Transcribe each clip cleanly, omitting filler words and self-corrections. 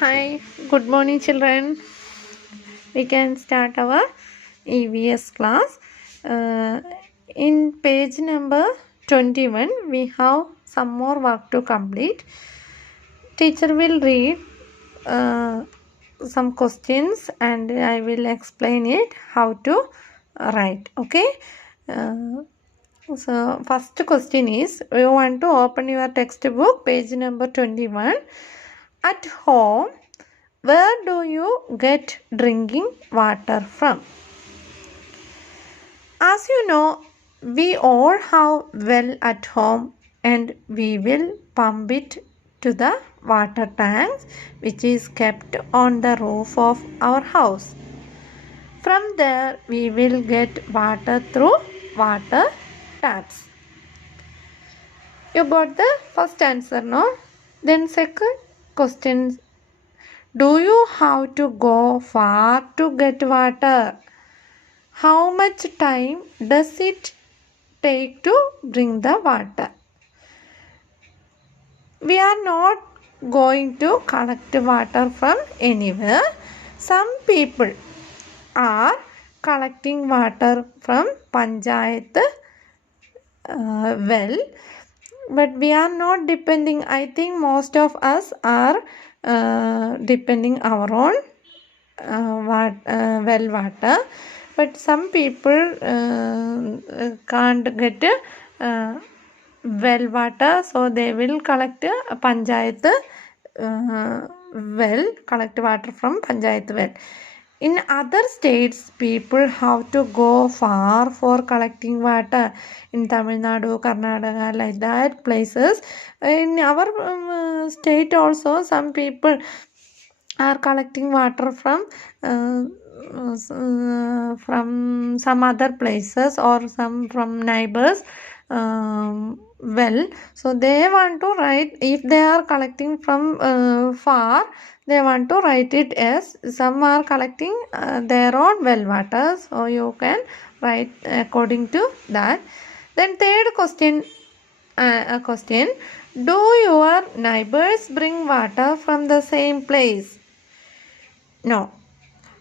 Hi, good morning, children. We can start our EVS class. Uh, in page number 21, we have some more work to complete. Teacher will read some questions and I will explain it how to write. Okay. So first question is, you want to open your textbook, page number 21. At home, where do you get drinking water from? As you know, we all have well at home and we will pump it to the water tanks which is kept on the roof of our house. From there, we will get water through water taps. You got the first answer, no? Then second question, do you have to go far to get water? How much time does it take to bring the water? We are not going to collect water from anywhere. Some people are collecting water from Panchayat well, but we are not depending. I think most of us are depending our own well water, but some people can't get well water, so they will collect Panchayat well, collect water from Panchayat well. In other states, people have to go far for collecting water. In Tamil Nadu, Karnataka, like that places. In our state also, some people are collecting water from some other places or some from neighbors well, so they want to write, if they are collecting from far, they want to write it as some are collecting their own well water, so you can write according to that. Then third question, do your neighbors bring water from the same place? No.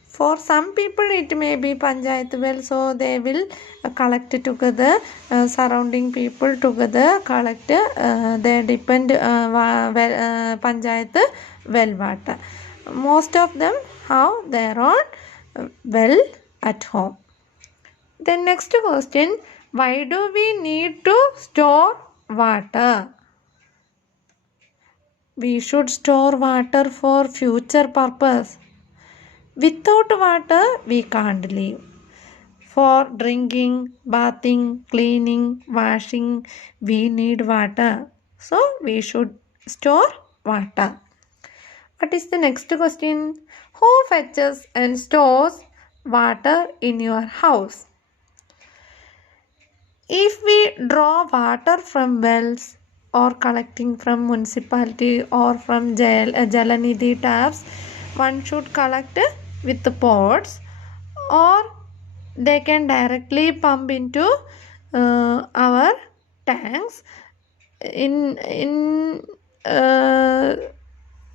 For some people it may be Panchayat well, so they will collect together, surrounding people together collect, they depend Panchayat well water. Most of them have their own well at home. Then next question, why do we need to store water? We should store water for future purpose. Without water, we can't live. For drinking, bathing, cleaning, washing, we need water. So, we should store water. What is the next question? Who fetches and stores water in your house? If we draw water from wells or collecting from municipality or from Jalanidhi taps, one should collect with the pots, or they can directly pump into our tanks. In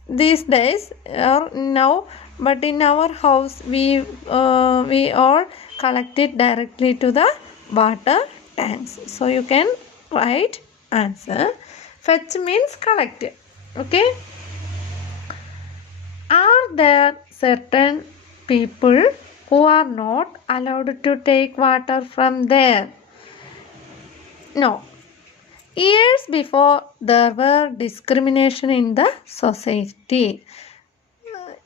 these days or now, but in our house we all collect it directly to the water tanks. So you can write answer. Fetch means collect. Okay. Are there certain people who are not allowed to take water from there? No. Years before, there were discrimination in the society.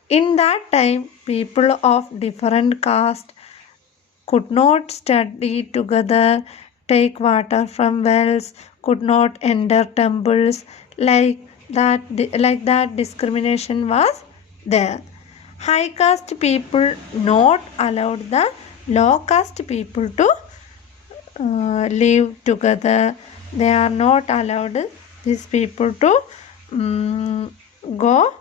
In that time, people of different caste could not study together, take water from wells, could not enter temples. Like that discrimination was there. High caste people not allowed the low caste people to live together. They are not allowed these people to go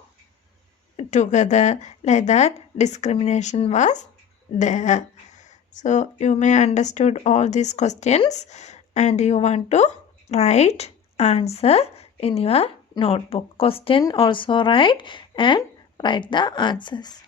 together. Like that discrimination was there. So you may understood all these questions and you want to write answer in your notebook. Question also write and Write the answers.